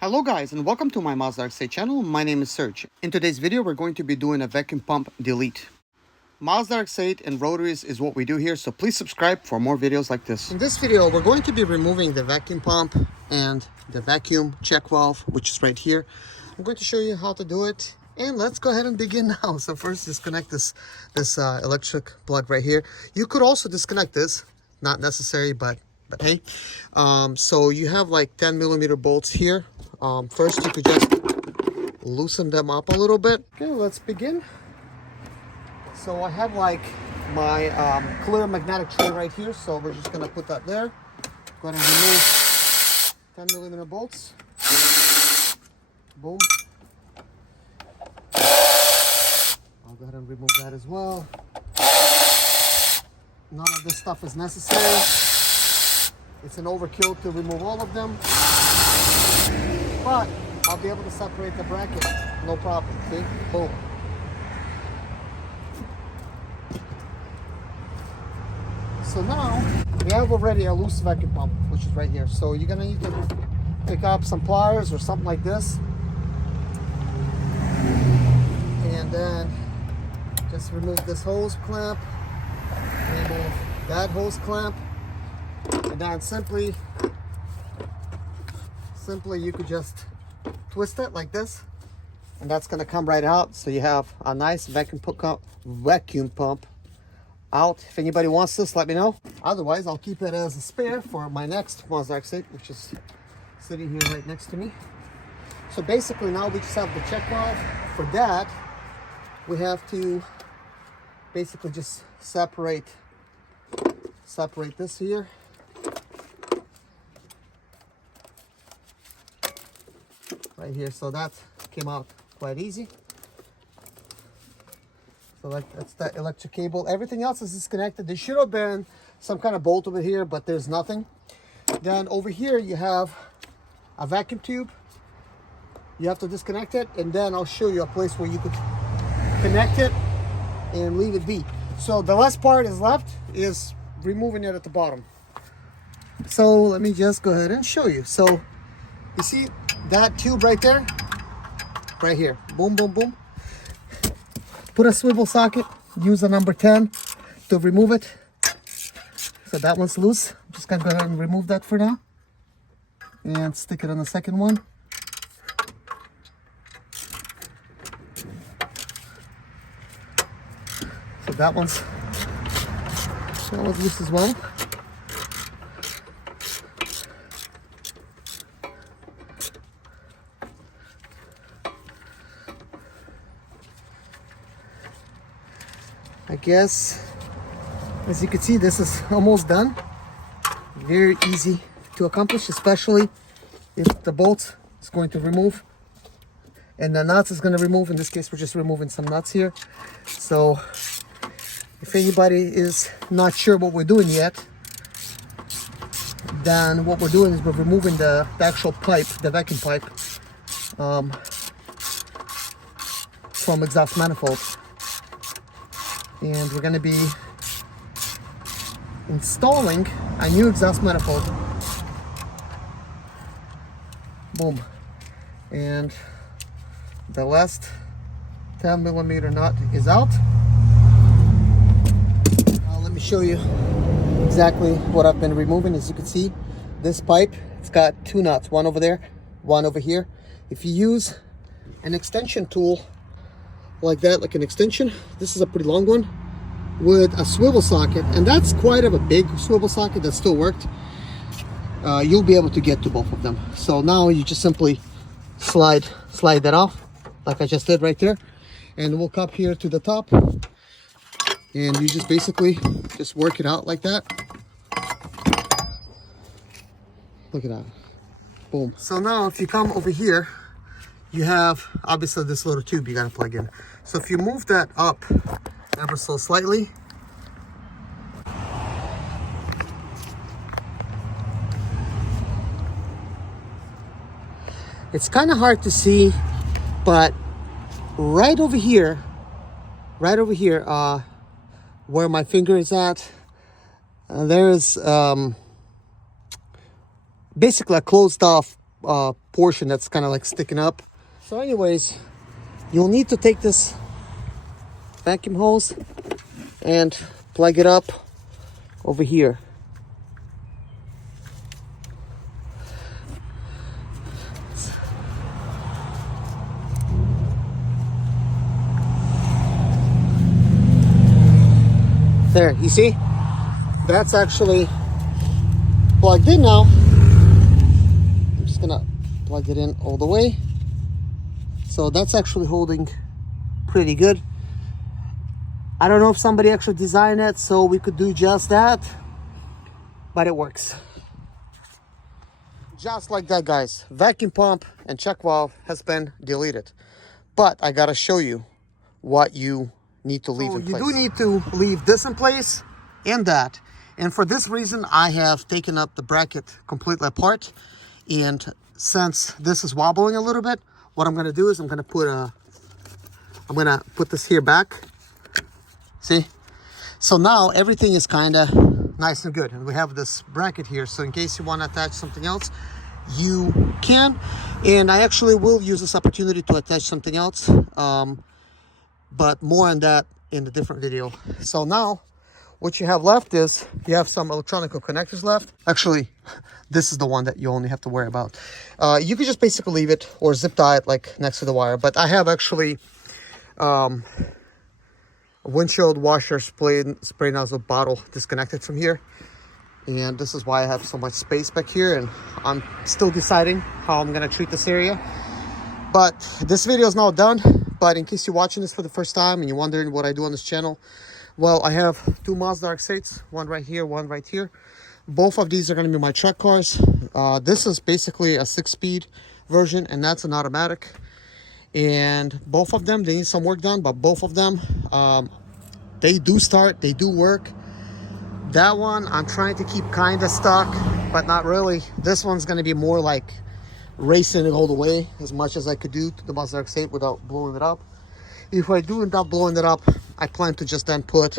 Hello guys and welcome to my Mazda RX-8 channel. My name is Serge. In today's video we're going to be doing a vacuum pump delete. Mazda RX-8 and rotaries is what we do here, so please subscribe for more videos like this. In this video we're going to be removing the vacuum pump and the vacuum check valve, which is right here. I'm going to show you how to do it, and let's go ahead and begin now. So first disconnect this electric plug right here. You could also disconnect this, not necessary, but hey. So you have like 10mm bolts here. First you could just loosen them up a little bit. Okay, let's begin. So I have like my clear magnetic tray right here, so we're just gonna put that there. Go ahead and remove 10mm bolts. Boom. I'll go ahead and remove that as well. None of this stuff is necessary. It's an overkill to remove all of them, but I'll be able to separate the bracket, no problem. See? Boom. So now we have already a loose vacuum pump, which is right here. So you're gonna need to pick up some pliers or something like this, and then just remove this hose clamp, remove that hose clamp, and then simply you could just twist it like this, and that's gonna come right out. So you have a nice vacuum pump out. If anybody wants this, let me know. Otherwise, I'll keep it as a spare for my next Mazda RX-8, which is sitting here right next to me. So basically now we just have the check valve. For that, we have to basically just separate this here. Right here, so that came out quite easy. So that's that electric cable. Everything else is disconnected. There should have been some kind of bolt over here, but there's nothing. Then over here you have a vacuum tube. You have to disconnect it, and then I'll show you a place where you could connect it and leave it be. So the last part is left is removing it at the bottom. So let me just go ahead and show you. So you see that tube right there, right here, boom, boom, boom. Put a swivel socket, use a number 10 to remove it. So that one's loose. I'm just gonna go ahead and remove that for now, and stick it on the second one. So that one's loose as well. I guess, as you can see, this is almost done. Very easy to accomplish, especially if the bolt is going to remove and the nuts is going to remove. In this case, we're just removing some nuts here. So if anybody is not sure what we're doing yet, then what we're doing is we're removing the actual pipe, the vacuum pipe, from exhaust manifold. And we're going to be installing a new exhaust manifold. Boom. And the last 10mm nut is out. Let me show you exactly what I've been removing. As you can see, this pipe, it's got two nuts, one over there, one over here. If you use an extension tool like that, like an extension, this is a pretty long one, with a swivel socket, and that's quite of a big swivel socket that still worked, you'll be able to get to both of them. So now you just simply slide that off like I just did right there, and we'll come here to the top, and you just basically just work it out like that. Look at that. Boom. So now if you come over here, you have obviously this little tube you got to plug in. So if you move that up ever so slightly, it's kind of hard to see, but right over here, where my finger is at, there's basically a closed off portion that's kind of like sticking up. So anyways, you'll need to take this vacuum hose and plug it up over here. There, you see? That's actually plugged in now. I'm just gonna plug it in all the way. So that's actually holding pretty good. I don't know if somebody actually designed it so we could do just that, but it works. Just like that, guys. Vacuum pump and check valve has been deleted. But I gotta show you what you need to leave in place. You do need to leave this in place and that. And for this reason, I have taken up the bracket completely apart. And since this is wobbling a little bit, what I'm gonna do is I'm gonna put this here back. See? So now everything is kind of nice and good. And we have this bracket here. So in case you want to attach something else, you can. And I actually will use this opportunity to attach something else. But more on that in a different video. So now what you have left is you have some electronic connectors left. Actually, this is the one that you only have to worry about. You could just basically leave it or zip tie it like next to the wire. But I have actually windshield washer spray nozzle bottle disconnected from here, and this is why I have so much space back here, and I'm still deciding how I'm gonna treat this area. But this video is now done. But in case you're watching this for the first time and you're wondering what I do on this channel, well, I have two Mazda RX-8s, one right here, one right here. Both of these are going to be my truck cars. This is basically a 6-speed version, and that's an automatic. And both of them, they need some work done, but both of them, they do start, they do work. That one I'm trying to keep kind of stuck, but not really. This one's going to be more like racing it all the way as much as I could do to the Mazda RX-8 without blowing it up. If I do end up blowing it up, I plan to just then put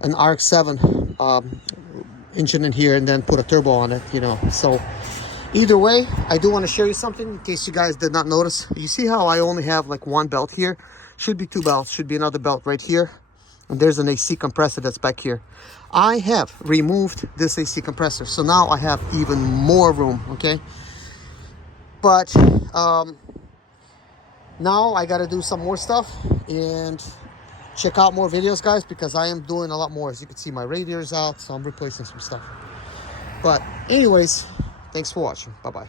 an RX-7 engine in here and then put a turbo on it, you know. So either way, I do want to show you something in case you guys did not notice. You see how I only have like one belt here? Should be two belts, should be another belt right here. And there's an AC compressor that's back here. I have removed this AC compressor, so now I have even more room, okay? But now I got to do some more stuff and check out more videos, guys, because I am doing a lot more. As you can see, my radiator's out, so I'm replacing some stuff. But anyways, thanks for watching. Bye-bye.